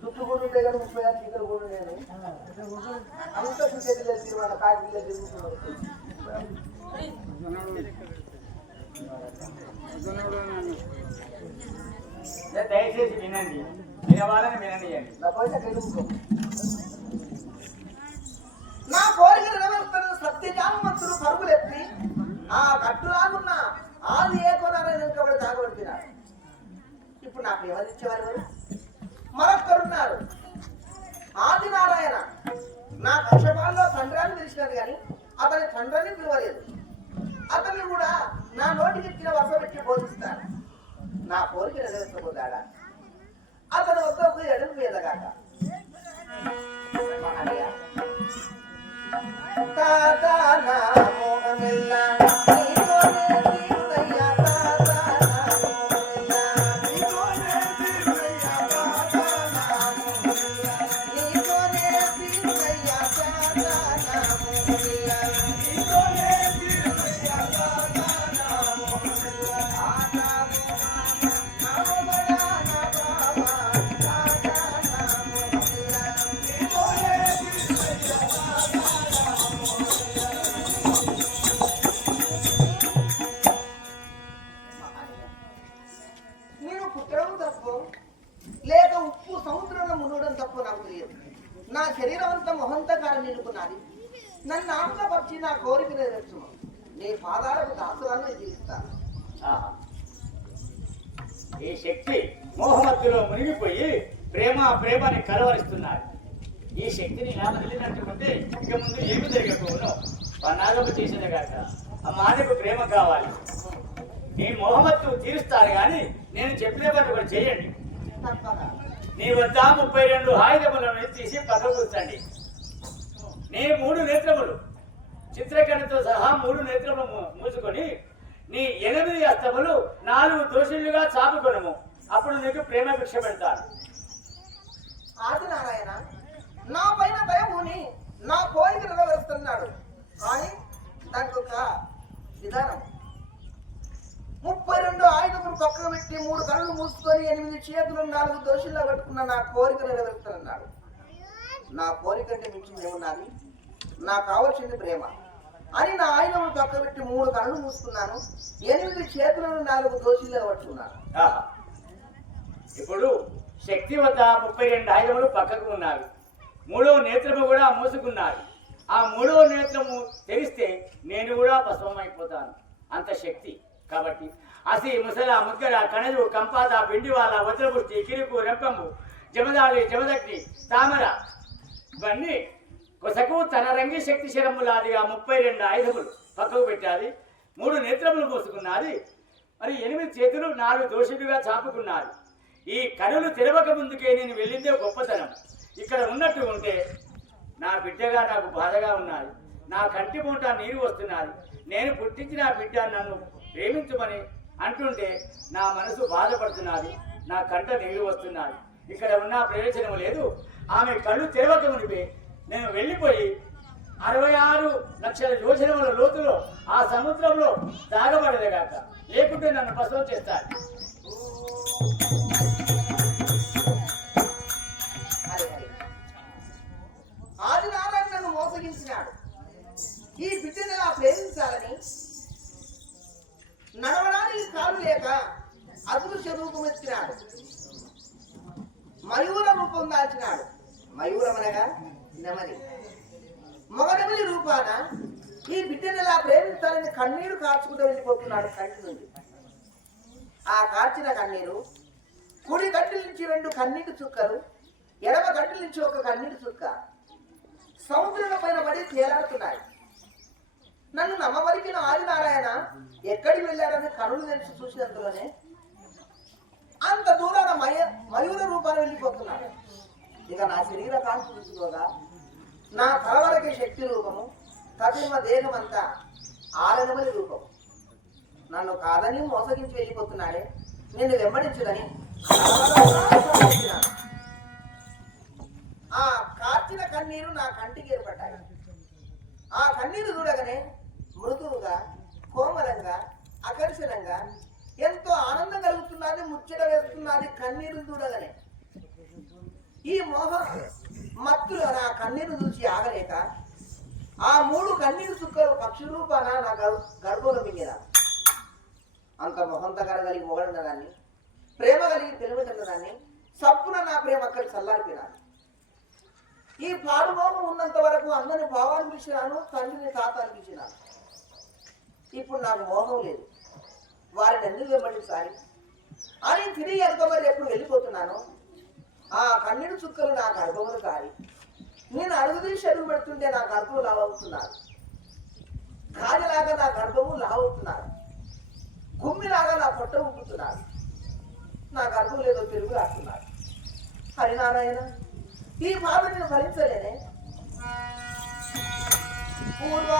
చుట్టూ కూడా ఉండే కానీ ముప్పై ఆరు ఇక్కడ కూడా నేను అంతా చూసేది లేదు సినిమా కాకి లేదు దయచేసి వినండి. వినవాలని వినండి. నా కోరిక ఇప్పుడు నాకు ఎవరు ఇచ్చేవారు? ఎవరు? మరొక్కరున్నారు ఆదినారాయణ. నా కక్షపాల్లో తండ్రి పిలిచినారు కానీ అతని తండ్రిని పిలవలేదు. అతన్ని కూడా నా నోటికి ఇచ్చిన వరుస పెట్టి బోధిస్తాను. నా కోరిక నెరవేర్చబోతాడా అతను ఒక్కొక్క ఎడుగు మీదగాక. మహనీయ తాత నా మోహమిల్లా లేక ఉప్పు సముద్రంలో మునగడం తప్పు నాకు తెలియదు. నా శరీరం అంతా మొహంతకారం నిలుపున్నది నన్ను ఆంధ్రపరిచి నా కోరిక నెరవేర్చును నీ పాదాలకు దాసురాలను జీవిస్తాను. ఈ శక్తి మోహమత్తులో మునిగిపోయి ప్రేమ ప్రేమని కలవరిస్తున్నారు ఈ శక్తిని ఇలా వదిలినట్టుకుంటే ఇక ముందు ఏమి జరగకపోను పన్నాగము చేసిన గాక ఆ మాటకు ప్రేమ కావాలి. మీ మోహమత్తు తీరుస్తారు కానీ నేను చెప్పిన పని చేయండి. నీ వద్ద ముప్పై రెండు ఆయుధములను తీసి పక్కకు కూర్చండి నీ మూడు నేత్రములు. చిత్రకణతో సహా మూడు నేత్రములు మూసుకొని నీ ఎనిమిది అస్తములు నాలుగు దోషులుగా చాపుకొనము. అప్పుడు నీకు ప్రేమ భిక్ష పెడతాను. ఆది నారాయణ నా పైన దయముని నా కోరిక నెరవేరుస్తున్నాడు. కానీ దానికి ఒక విధానం. ముప్పై రెండు ఆయుధములు పక్కన పెట్టి మూడు కళ్ళు మూసుకొని ఎనిమిది చేతులు నాలుగు దోషుల్లో పెట్టుకున్న నా కోరిక నెరవేరుస్తున్నాడు నా కోరికంటే మించింది ఏమున్నది నాకు కావాల్సింది ప్రేమ. అని నా ఆయుధములు పక్కపెట్టి మూడు కళ్ళు మూసుకున్నాను. ఎనిమిది చేతులను నాలుగు దోషులు పట్టుకున్నాను. ఇప్పుడు శక్తి వద్ద ముప్పై రెండు ఆయుధములు పక్కకు ఉన్నారు. మూడో నేత్రము కూడా మూసుకున్నారు. ఆ మూడో నేత్రము తెరిస్తే నేను కూడా భస్మమైపోతాను అంత శక్తి. కాబట్టి అసి ముసల ముగ్గర కణజు కంపాత పిండివాల వజ్రపుష్టి కిరుకు రెంపము జమదాలి జమదగ్ని తామర ఇవన్నీ కొసకు తన రంగి శక్తి శరములాదిగా ముప్పై రెండు ఆయుధములు. పక్కకు పెట్టాలి మూడు నేత్రములు మూసుకున్నది మరి ఎనిమిది చేతులు నాలుగు దోషులుగా చాపుకున్నారు ఈ కనులు తెరవక ముందుకే నేను వెళ్ళిందే గొప్పతనం. ఇక్కడ ఉన్నట్టు ఉంటే నా బిడ్డగా నాకు బాధగా ఉన్నది. నా కంటి మూట నీరు వస్తున్నది. నేను పుట్టించిన బిడ్డ నన్ను ప్రేమించమని అంటుంటే నా మనసు బాధపడుతున్నది. నా కంట నీరు వస్తున్నది. ఇక్కడ ఉన్న ప్రయోజనం లేదు. ఆమె కళ్ళు తెరవక మునిపే నేను వెళ్ళిపోయి అరవై ఆరు లక్షల యోజనముల లోతులో ఆ సముద్రంలో దాగబడలేగాక లేకుంటే నన్ను ప్రసవం చేస్తాను ఆది నారాయణ నన్ను మోసగించినాడు. ఈ బిడ్డను ఎలా ప్రేమించాలని? నడవడానికి కాలు లేక అదృశ్య రూపం ఎత్తినాడు. మయూర రూపం దాల్చినాడు. మయూరం అనగా నెమలి. మగ నెమలి రూపాన ఈ బిడ్డను ఎలా ప్రేమించాలని కన్నీరు కార్చుకుంటూ వెళ్ళిపోతున్నాడు కంటి నుండి. ఆ కార్చిన కన్నీరు కుడి గంటల నుంచి రెండు కన్నీటి చుక్కలు ఎడమ గంటల నుంచి ఒక కన్నీటి చుక్క. సముద్రం పైన పడి తేలాడుతున్నాయి. నన్ను నమ్మవరికి ఆది నారాయణ ఎక్కడికి వెళ్ళాడని కనులు తెలిసి చూసినంతలోనే అంత దూరాన మయ మయూర రూపాన్ని వెళ్ళిపోతున్నాడు. ఇక నా శరీర కాంతి చూసుకోగా నా తలవరకి శక్తి రూపము కపిమ దేహమంతా ఆరనమలి రూపం. నన్ను కాదని మోసగించి వెళ్ళిపోతున్నాడే నిన్ను వెంబడించుదని ఆ కార్చిన కన్నీరు నా కంటికి ఏర్పడ్డాయి. ఆ కన్నీరు చూడగానే మృదువుగా కోమలంగా ఆకర్షణంగా ఎంతో ఆనందంగా కలుగుతున్నది ముచ్చట వేస్తున్నది కన్నీరు చూడగానే. ఈ మోహ మత్తులో నా కన్నీరు చూసి ఆగలేక ఆ మూడు కన్నీరు చుక్కలు పక్షి రూపాన నా గర్భంలో మింగిన అంత మొహంత కలిగి మొగడన్న దాన్ని ప్రేమ కలిగి తెలివితన్న దాన్ని సప్పున నా ప్రేమ అక్కడ చల్లారిపోయినాను. ఈ పాడుభోగం ఉన్నంత వరకు అందరిని బావ అనిపించినాను తండ్రిని తాత అనిపించినాను ఇప్పుడు నాకు మోహం లేదు. వారిని ఎందుకు వెంబడించాలి? అని తిరిగి ఎంతమంది ఎప్పుడు వెళ్ళిపోతున్నాను? ఆ కన్నీడు చుక్కలు నా గర్భములు కాలి. నేను అడుగు తీసి అడుగు పెడుతుంటే నా గర్భం లావవుతున్నారు. గాలిలాగా నా గర్భము లావవుతున్నారు. గుమ్మిలాగా నా పొట్ట ఉప్పుతున్నారు నా గర్భం లేదో తెలుగు రాస్తున్నారు హరినారాయణ ఈ బాధ నేను భరించలేనే. పూర్వ